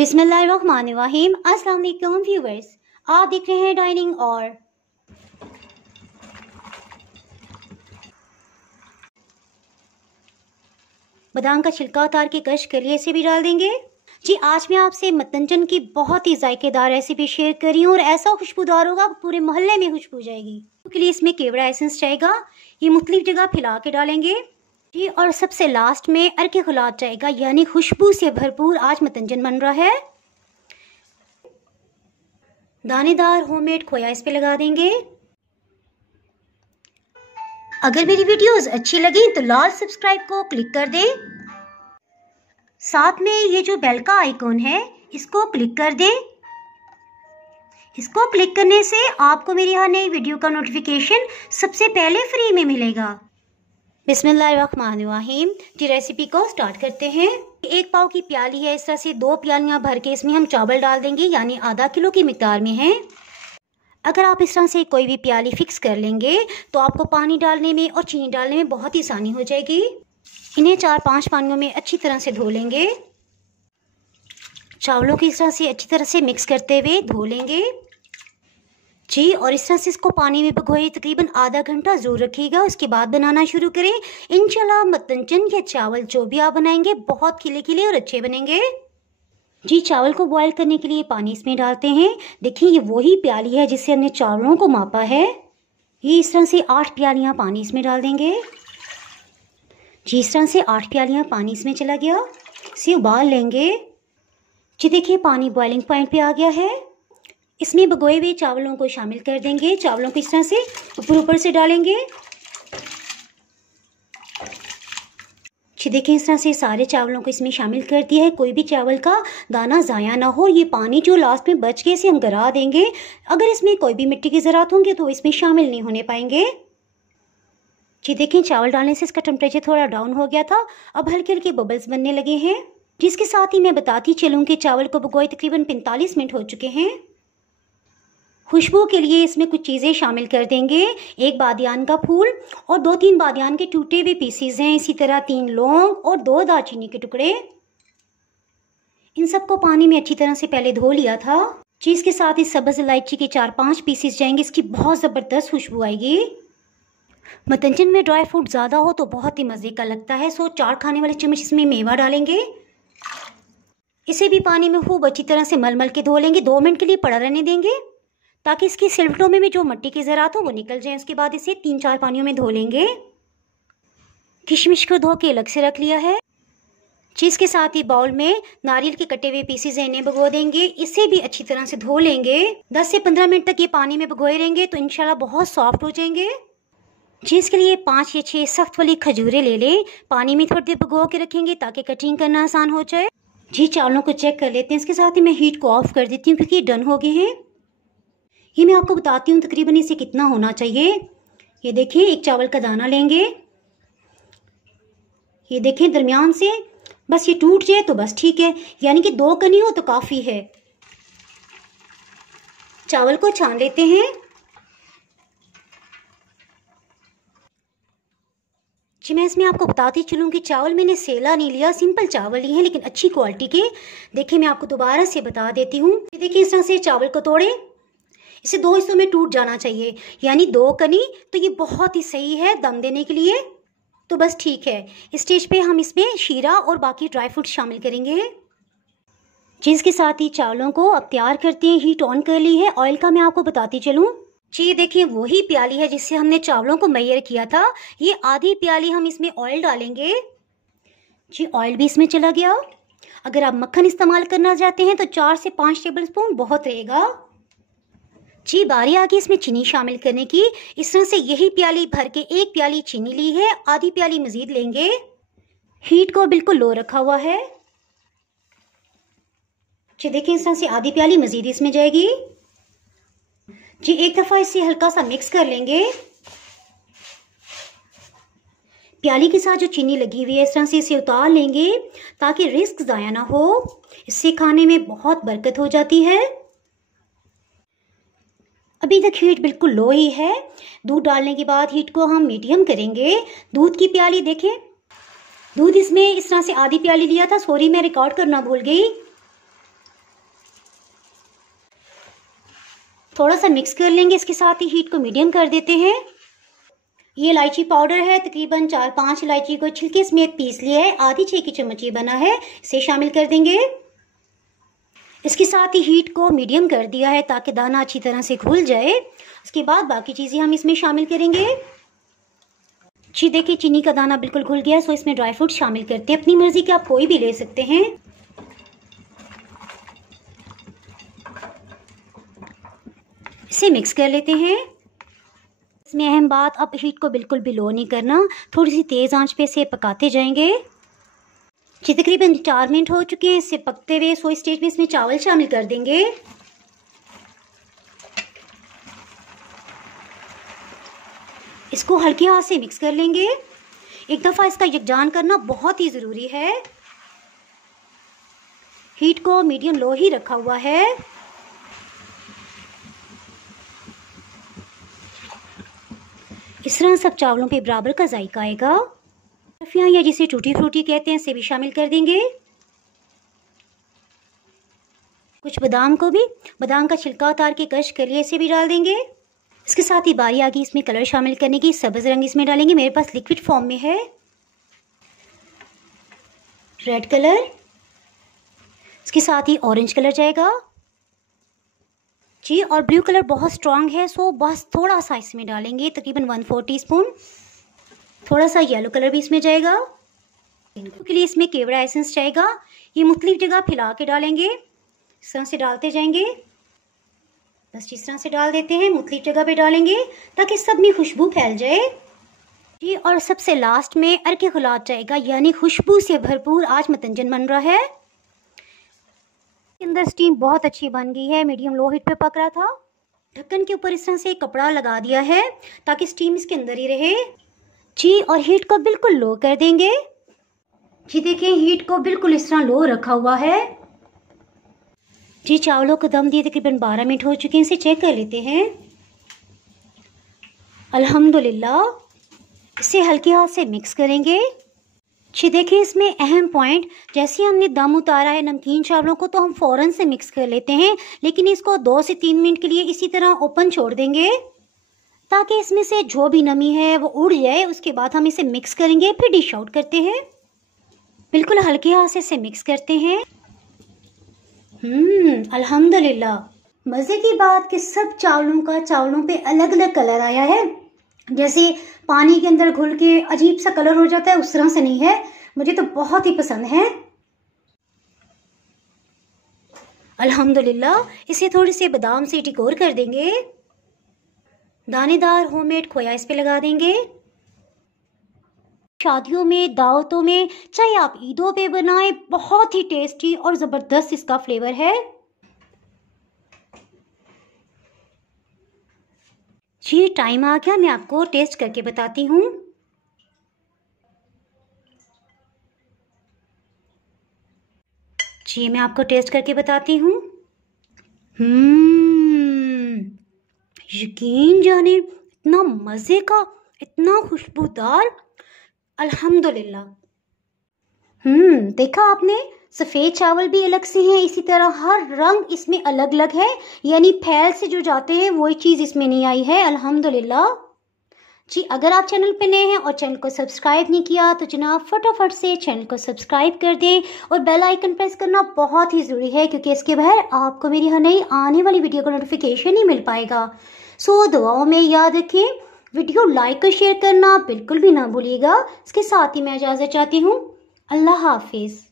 बिस्मिल्लाहिर्रहमानिर्रहीम। अस्सलाम वालेकुम व्यूवर्स, आप देख रहे हैं डाइनिंग और बादाम का छिलका उतार के क्रश कर लिए इसे भी डाल देंगे। जी आज मैं आपसे मतंजन की बहुत ही जायकेदार रेसिपी शेयर कर रही हूँ और ऐसा खुशबूदार होगा पूरे मोहल्ले में खुशबू जाएगी। उसके लिए इसमें केवड़ा एसेंस जाएगा, ये मुख्तलिफ जगह फैला के डालेंगे जी। और सबसे लास्ट में अरके खुलात जाएगा, यानी खुशबू से भरपूर आज मतंजन बन रहा है। दानेदार होममेड खोया इस पे लगा देंगे। अगर मेरी वीडियोस अच्छी लगी तो लाल सब्सक्राइब को क्लिक कर दे, साथ में ये जो बेल का आइकॉन है इसको क्लिक कर दे। इसको क्लिक करने से आपको मेरी हर नई वीडियो का नोटिफिकेशन सबसे पहले फ्री में मिलेगा। बिस्मिल्लाहिर्रहमानिर्रहीम जी, रेसिपी को स्टार्ट करते हैं। एक पाव की प्याली है, इस तरह से 2 प्यालियां भर के इसमें हम चावल डाल देंगे, यानी आधा किलो की मिकदार में है। अगर आप इस तरह से कोई भी प्याली फिक्स कर लेंगे तो आपको पानी डालने में और चीनी डालने में बहुत ही आसानी हो जाएगी। इन्हें 4-5 पानियों में अच्छी तरह से धो लेंगे। चावलों को इस तरह से अच्छी तरह से मिक्स करते हुए धो लेंगे जी। और इस तरह से इसको पानी में भिगोए तकरीबन आधा घंटा जरूर रखिएगा, उसके बाद बनाना शुरू करें। इंशाल्लाह मतंजन के चावल जो भी आप बनाएंगे बहुत खिले खिले और अच्छे बनेंगे जी। चावल को बॉयल करने के लिए पानी इसमें डालते हैं। देखिए ये वही प्याली है जिससे हमने चावलों को मापा है। ये इस तरह से 8 प्यालियाँ पानी इसमें डाल देंगे जी। इस तरह से 8 प्यालियाँ पानी इसमें चला गया, इसे उबाल लेंगे जी। देखिए पानी बॉइलिंग पॉइंट पे आ गया है। इसमें भिगोए हुए चावलों को शामिल कर देंगे। चावलों को इस तरह से ऊपर से डालेंगे जी। देखिए इस तरह से सारे चावलों को इसमें शामिल कर दिया है, कोई भी चावल का दाना ज़ाया ना हो। ये पानी जो लास्ट में बच के इसे हम गिरा देंगे। अगर इसमें कोई भी मिट्टी की ज़रूरत होंगे तो इसमें शामिल नहीं होने पाएंगे जी। देखिए चावल डालने से इसका टेम्परेचर थोड़ा डाउन हो गया था, अब हल्के हल्के बबल्स बनने लगे हैं। जिसके साथ ही मैं बताती चलूँ कि चावल को भिगोए तकरीबन 45 मिनट हो चुके हैं। खुशबू के लिए इसमें कुछ चीज़ें शामिल कर देंगे। 1 बादियान का फूल और 2-3 बादियान के टूटे हुए पीसीज हैं। इसी तरह 3 लौंग और 2 दालचीनी के टुकड़े। इन सबको पानी में अच्छी तरह से पहले धो लिया था। चीज़ के साथ इस सब्ज़ इलायची के 4-5 पीसीज जाएंगे, इसकी बहुत ज़बरदस्त खुशबू आएगी। मतंजन में ड्राई फ्रूट ज़्यादा हो तो बहुत ही मज़े का लगता है। 4 खाने वाले चम्मच इसमें मेवा डालेंगे। इसे भी पानी में खूब अच्छी तरह से मल के धो लेंगे। 2 मिनट के लिए पड़ा रहने देंगे ताकि इसकी सिलवटों में भी जो मिट्टी की ज़रात हो वो निकल जाए। उसके बाद इसे 3-4 पानियों में धो लेंगे। किशमिश को धो के अलग से रख लिया है। चीज़ के साथ ही बाउल में नारियल के कटे हुए पीसेस इन्हें भिगो देंगे। इसे भी अच्छी तरह से धो लेंगे। 10 से 15 मिनट तक ये पानी में भिगोए रहेंगे तो इंशाल्लाह बहुत सॉफ्ट हो जाएंगे। चीज़ के लिए 5 या 6 सख्त वाली खजूरें ले लें, पानी में थोड़ी देर भिगो के रखेंगे ताकि कटिंग करना आसान हो जाए जी। चावलों को चेक कर लेते हैं। इसके साथ ही मैं हीट को ऑफ कर देती हूँ क्योंकि ये डन हो गए हैं। ये मैं आपको बताती हूँ तकरीबन इसे कितना होना चाहिए। ये देखिए एक चावल का दाना लेंगे, ये देखें दरमियान से बस ये टूट जाए तो बस ठीक है, यानी कि 2 कनी हो तो काफ़ी है। चावल को छान लेते हैं जी। मैं इसमें आपको बताती चलूँ कि चावल मैंने सेला नहीं लिया, सिंपल चावल लिए हैं लेकिन अच्छी क्वालिटी के। देखिए मैं आपको दोबारा से बता देती हूँ। देखिए इस तरह से चावल को तोड़े, इसे 2 हिस्सों में टूट जाना चाहिए, यानी 2 कनी। तो ये बहुत ही सही है दम देने के लिए, तो बस ठीक है। इस स्टेज पे हम इसमें शीरा और बाकी ड्राई फ्रूट शामिल करेंगे जिसके साथ ही चावलों को अब तैयार करते हैं। हीट ऑन कर ली है। ऑयल का मैं आपको बताती चलूँ जी। देखिए वही प्याली है जिससे हमने चावलों को मैयर किया था। ये आधी प्याली हम इसमें ऑयल डालेंगे जी। ऑयल भी इसमें चला गया। अगर आप मक्खन इस्तेमाल करना चाहते हैं तो 4 से 5 टेबल स्पून बहुत रहेगा जी। बारी आ गई इसमें चीनी शामिल करने की। इस तरह से यही प्याली भर के 1 प्याली चीनी ली है, आधी प्याली मजीद लेंगे। हीट को बिल्कुल लो रखा हुआ है जी। देखिए इस तरह से आधी प्याली मजीद इसमें जाएगी जी। एक दफ़ा इसे हल्का सा मिक्स कर लेंगे। प्याली के साथ जो चीनी लगी हुई है इस तरह से इसे उतार लेंगे ताकि रिस्क ज़ाया ना हो। इससे खाने में बहुत बरकत हो जाती है। अभी तक हीट बिल्कुल लो ही है। दूध डालने के बाद हीट को हम मीडियम करेंगे। दूध की प्याली देखें, दूध इसमें इस तरह से आधी प्याली लिया था, सॉरी मैं रिकॉर्ड करना भूल गई। थोड़ा सा मिक्स कर लेंगे। इसके साथ ही हीट को मीडियम कर देते हैं। ये इलायची पाउडर है, तकरीबन 4-5 इलायची को छिलके समेत पीस लिया है, आधी 6 की चम्मच ये बना है, इसे शामिल कर देंगे। इसके साथ ही हीट को मीडियम कर दिया है ताकि दाना अच्छी तरह से घुल जाए। उसके बाद बाकी चीज़ें हम इसमें शामिल करेंगे। जी देखिए, चीनी का दाना बिल्कुल घुल गया, सो इसमें ड्राई फ्रूट शामिल करते हैं। अपनी मर्जी के आप कोई भी ले सकते हैं। इसे मिक्स कर लेते हैं। इसमें अहम बात, अब हीट को बिल्कुल भी लो नहीं करना, थोड़ी सी तेज़ आंच पे इसे पकाते जाएंगे। जी तकरीबन 4 मिनट हो चुके हैं इससे पकते हुए। सो इस स्टेज में इसमें चावल शामिल कर देंगे। इसको हल्के हाथ से मिक्स कर लेंगे। एक दफ़ा इसका यकजान करना बहुत ही ज़रूरी है। हीट को मीडियम लो ही रखा हुआ है। इस तरह सब चावलों पे बराबर का जायका आएगा। टफियाँ या जिसे टूटी फ्रूटी कहते हैं, इसे भी शामिल कर देंगे। कुछ बादाम को भी, बादाम का छिलका उतार के क्रश कर लिए, इसे भी डाल देंगे। इसके साथ ही बारी आ गई इसमें कलर शामिल करने की। सब्ज़ रंग इसमें डालेंगे, मेरे पास लिक्विड फॉर्म में है। रेड कलर, इसके साथ ही ऑरेंज कलर जाएगा जी। और ब्लू कलर बहुत स्ट्रांग है, सो बस थोड़ा सा इसमें डालेंगे, तकरीबन 1/4 टीस्पून। थोड़ा सा येलो कलर भी इसमें जाएगा। के लिए इसमें केवड़ा एसेंस जाएगा। ये मुख्तलिफ जगह फैला के डालेंगे, इस तरह से डालते जाएंगे। बस इस तरह से डाल देते हैं, मुख्तलिफ जगह पे डालेंगे ताकि सब में खुशबू फैल जाए जी। और सबसे लास्ट में अर्के खुलात जाएगा, यानी खुशबू से भरपूर आज मतंजन बन रहा है। अंदर स्टीम बहुत अच्छी बन गई है, मीडियम लो हीट पे पक रहा था। ढक्कन के ऊपर इस तरह से कपड़ा लगा दिया है ताकि स्टीम इसके अंदर ही रहे जी। और हीट को बिल्कुल लो कर देंगे जी। देखिए, हीट को बिल्कुल इस तरह लो रखा हुआ है जी। चावलों को दम दिए तकरीबन 12 मिनट हो चुके हैं, इसे चेक कर लेते हैं। अल्हम्दुलिल्लाह। इसे हल्के हाथ से मिक्स करेंगे जी। देखिए, इसमें अहम पॉइंट, जैसे हमने दम उतारा है नमकीन चावलों को तो हम फ़ौरन से मिक्स कर लेते हैं, लेकिन इसको 2 से 3 मिनट के लिए इसी तरह ओपन छोड़ देंगे ताकि इसमें से जो भी नमी है वो उड़ जाए। उसके बाद हम इसे मिक्स करेंगे, फिर डिश आउट करते हैं। बिल्कुल हल्के हाथ से इसे मिक्स करते हैं। अल्हम्दुलिल्लाह। मज़े की बात कि सब चावलों पे अलग अलग कलर आया है। जैसे पानी के अंदर घुल के अजीब सा कलर हो जाता है, उस तरह से नहीं है। मुझे तो बहुत ही पसंद है। अल्हम्दुलिल्लाह। इसे थोड़ी से बादाम से डेकोर कर देंगे। दानेदार होममेड खोया इस पे लगा देंगे। शादियों में, दावतों में, चाहे आप ईदों पे बनाएं, बहुत ही टेस्टी और ज़बरदस्त इसका फ्लेवर है जी। टाइम आ गया, मैं आपको टेस्ट करके बताती हूँ। जी, मैं आपको टेस्ट करके बताती हूँ। यकीन जाने, इतना मज़े का, इतना खुशबूदार, अल्हम्दुलिल्लाह। देखा आपने, सफ़ेद चावल भी अलग से हैं, इसी तरह हर रंग इसमें अलग अलग है, यानी फैल से जो जाते हैं वही चीज़ इसमें नहीं आई है। अल्हम्दुलिल्लाह जी। अगर आप चैनल पे नए हैं और चैनल को सब्सक्राइब नहीं किया तो जनाब फटाफट से चैनल को सब्सक्राइब कर दें और बेल आइकन प्रेस करना बहुत ही ज़रूरी है, क्योंकि इसके बगैर आपको मेरी हर नई आने वाली वीडियो का नोटिफिकेशन नहीं मिल पाएगा। सो दुआओं में याद रखें, वीडियो लाइक और शेयर करना बिल्कुल भी ना भूलिएगा। इसके साथ ही मैं इजाज़त चाहती हूँ। अल्लाह हाफिज़।